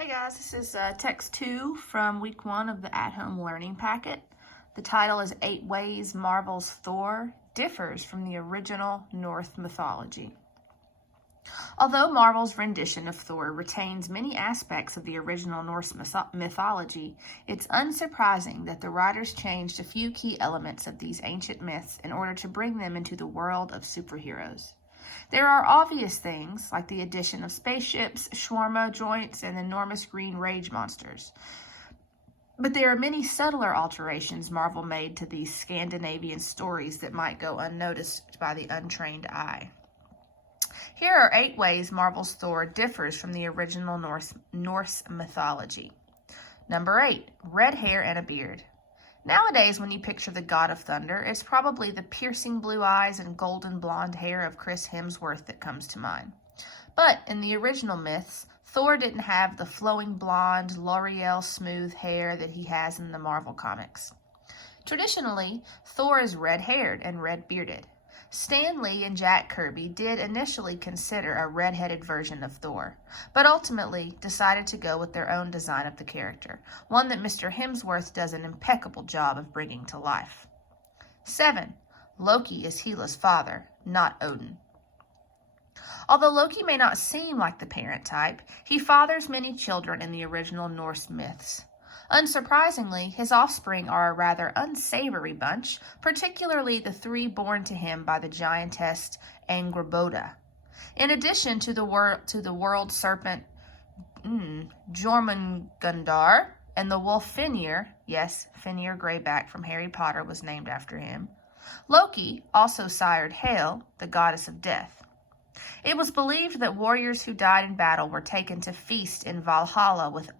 Hey guys, this is text 2 from week 1 of the at-home learning packet. The title is 8 Ways Marvel's Thor Differs from the Original Norse Mythology. Although Marvel's rendition of Thor retains many aspects of the original Norse mythology, it's unsurprising that the writers changed a few key elements of these ancient myths in order to bring them into the world of superheroes. There are obvious things, like the addition of spaceships, shawarma joints, and enormous green rage monsters. But there are many subtler alterations Marvel made to these Scandinavian stories that might go unnoticed by the untrained eye. Here are 8 ways Marvel's Thor differs from the original Norse mythology. Number 8, red hair and a beard. Nowadays, when you picture the god of thunder, it's probably the piercing blue eyes and golden blonde hair of Chris Hemsworth that comes to mind. But in the original myths, Thor didn't have the flowing blonde, L'Oreal smooth hair that he has in the Marvel comics. Traditionally, Thor is red-haired and red-bearded. Stan Lee and Jack Kirby did initially consider a red-headed version of Thor, but ultimately decided to go with their own design of the character, one that Mr. Hemsworth does an impeccable job of bringing to life. 7. Loki is Hela's father, not Odin. Although Loki may not seem like the parent type, he fathers many children in the original Norse myths. Unsurprisingly, his offspring are a rather unsavory bunch, particularly the 3 born to him by the giantess Angrboda. In addition to the world serpent Jormungandr and the wolf Fenrir, yes, Fenrir Greyback from Harry Potter was named after him, Loki also sired Hel, the goddess of death. It was believed that warriors who died in battle were taken to feast in Valhalla with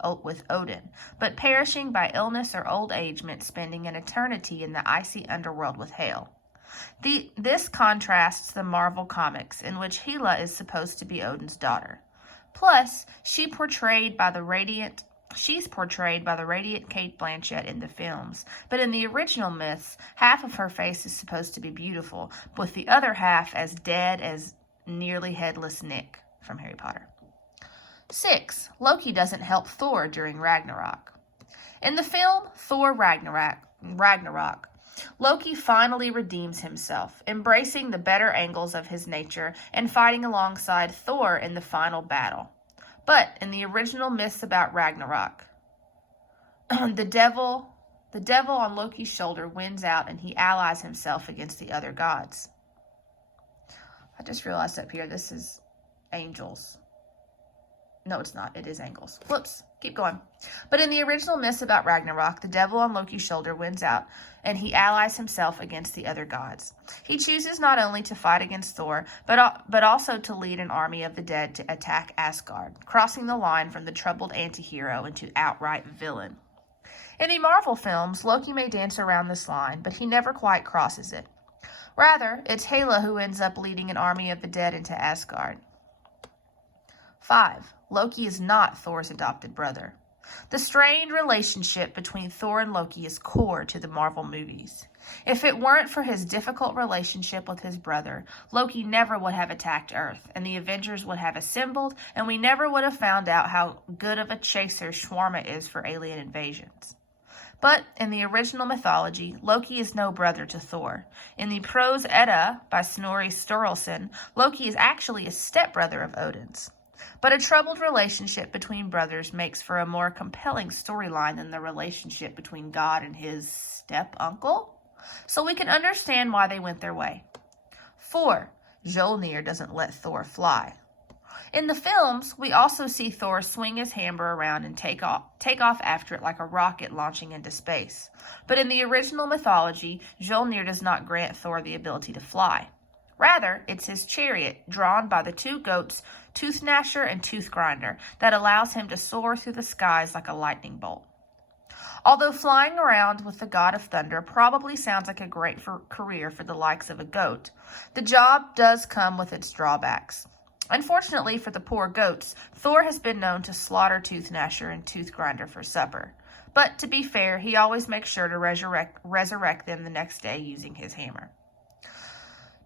Odin, but perishing by illness or old age meant spending an eternity in the icy underworld with Hel. This contrasts the Marvel comics, in which Hela is supposed to be Odin's daughter. Plus, she's portrayed by the radiant Kate Blanchett in the films, but in the original myths, half of her face is supposed to be beautiful, with the other half as dead as nearly headless Nick from Harry Potter. 6. Loki doesn't help Thor during Ragnarok. In the film Thor Ragnarok, Loki finally redeems himself, embracing the better angles of his nature and fighting alongside Thor in the final battle. But in the original myths about Ragnarok, the devil on Loki's shoulder wins out and he allies himself against the other gods. I just realized up here, this is angels. No, it's not. It is angels. Whoops. Keep going. But in the original myths about Ragnarok, the devil on Loki's shoulder wins out, and he allies himself against the other gods. He chooses not only to fight against Thor, but also to lead an army of the dead to attack Asgard, crossing the line from the troubled anti-hero into outright villain. In the Marvel films, Loki may dance around this line, but he never quite crosses it. Rather, it's Hela who ends up leading an army of the dead into Asgard. 5. Loki is not Thor's adopted brother. The strained relationship between Thor and Loki is core to the Marvel movies. If it weren't for his difficult relationship with his brother, Loki never would have attacked Earth, and the Avengers would have assembled, and we never would have found out how good of a chaser shawarma is for alien invasions. But in the original mythology, Loki is no brother to Thor. In the Prose Edda by Snorri Sturluson, Loki is actually a stepbrother of Odin's. But a troubled relationship between brothers makes for a more compelling storyline than the relationship between God and his step-uncle. So we can understand why they went their way. 4. Mjolnir doesn't let Thor fly. In the films, we also see Thor swing his hammer around and take off after it like a rocket launching into space. But in the original mythology, Mjolnir does not grant Thor the ability to fly. Rather, it's his chariot, drawn by the 2 goats, Tooth Gnasher and Tooth Grinder, that allows him to soar through the skies like a lightning bolt. Although flying around with the god of thunder probably sounds like a great career for the likes of a goat, the job does come with its drawbacks. Unfortunately for the poor goats, Thor has been known to slaughter Tooth Gnasher and Tooth Grinder for supper. But to be fair, he always makes sure to resurrect them the next day using his hammer.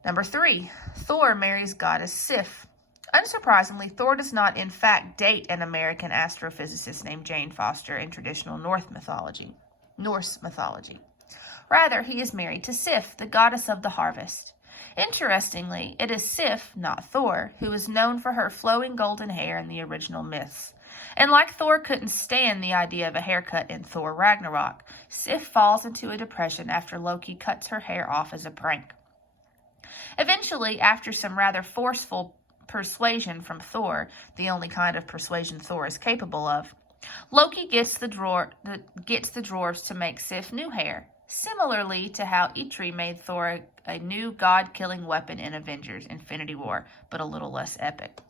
Number 3, Thor marries goddess Sif. Unsurprisingly, Thor does not in fact date an American astrophysicist named Jane Foster in traditional Norse mythology. Rather, he is married to Sif, the goddess of the harvest. Interestingly, it is Sif, not Thor, who is known for her flowing golden hair in the original myths. And like Thor couldn't stand the idea of a haircut in Thor Ragnarok, Sif falls into a depression after Loki cuts her hair off as a prank. Eventually, after some rather forceful persuasion from Thor, the only kind of persuasion Thor is capable of, Loki gets the dwarves to make Sif new hair, similarly to how Eitri made Thor a new god-killing weapon in Avengers Infinity War, but a little less epic.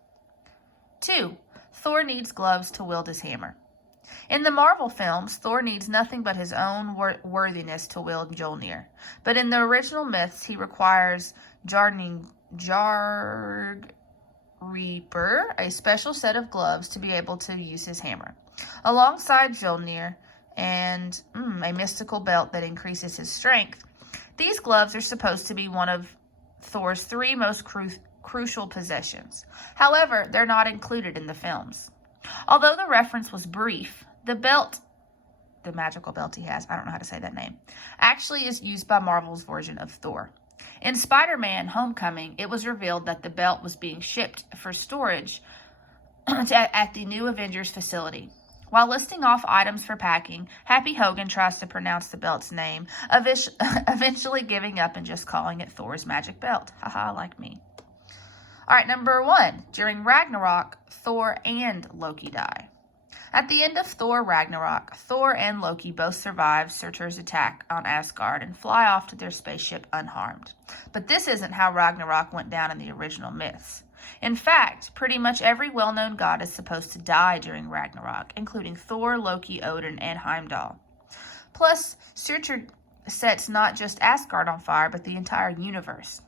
2. Thor needs gloves to wield his hammer. In the Marvel films, Thor needs nothing but his own worthiness to wield Mjolnir, but in the original myths, he requires Jarg Reaper, a special set of gloves to be able to use his hammer, alongside Mjolnir and a mystical belt that increases his strength. These gloves are supposed to be one of Thor's 3 most crucial possessions. However, they're not included in the films. Although the reference was brief, the belt, the magical belt he has, I don't know how to say that name, actually is used by Marvel's version of Thor. In Spider-Man Homecoming, it was revealed that the belt was being shipped for storage at the new Avengers facility. While listing off items for packing, Happy Hogan tries to pronounce the belt's name, eventually giving up and just calling it Thor's magic belt. Haha, like me. All right, number 1. During Ragnarok, Thor and Loki die. At the end of Thor Ragnarok, Thor and Loki both survive Surtur's attack on Asgard and fly off to their spaceship unharmed. But this isn't how Ragnarok went down in the original myths. In fact, pretty much every well-known god is supposed to die during Ragnarok, including Thor, Loki, Odin, and Heimdall. Plus, Surtur sets not just Asgard on fire, but the entire universe,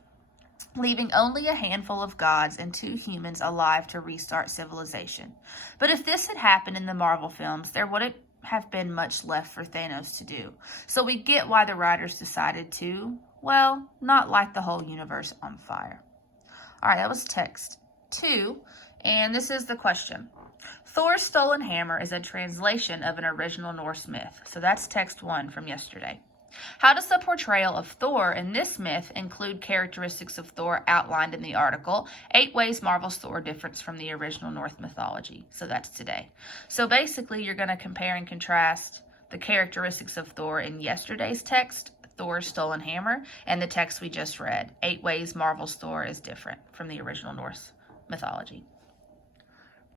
leaving only a handful of gods and 2 humans alive to restart civilization. But if this had happened in the Marvel films, there wouldn't have been much left for Thanos to do. So we get why the writers decided to, well, not light the whole universe on fire. All right, that was text 2, and this is the question. Thor's stolen hammer is a translation of an original Norse myth. So that's text 1 from yesterday. How does the portrayal of Thor in this myth include characteristics of Thor outlined in the article, 8 Ways Marvel's Thor Differs from the Original Norse Mythology? So that's today. So basically, you're going to compare and contrast the characteristics of Thor in yesterday's text, Thor's stolen hammer, and the text we just read, 8 Ways Marvel's Thor is different from the original Norse mythology.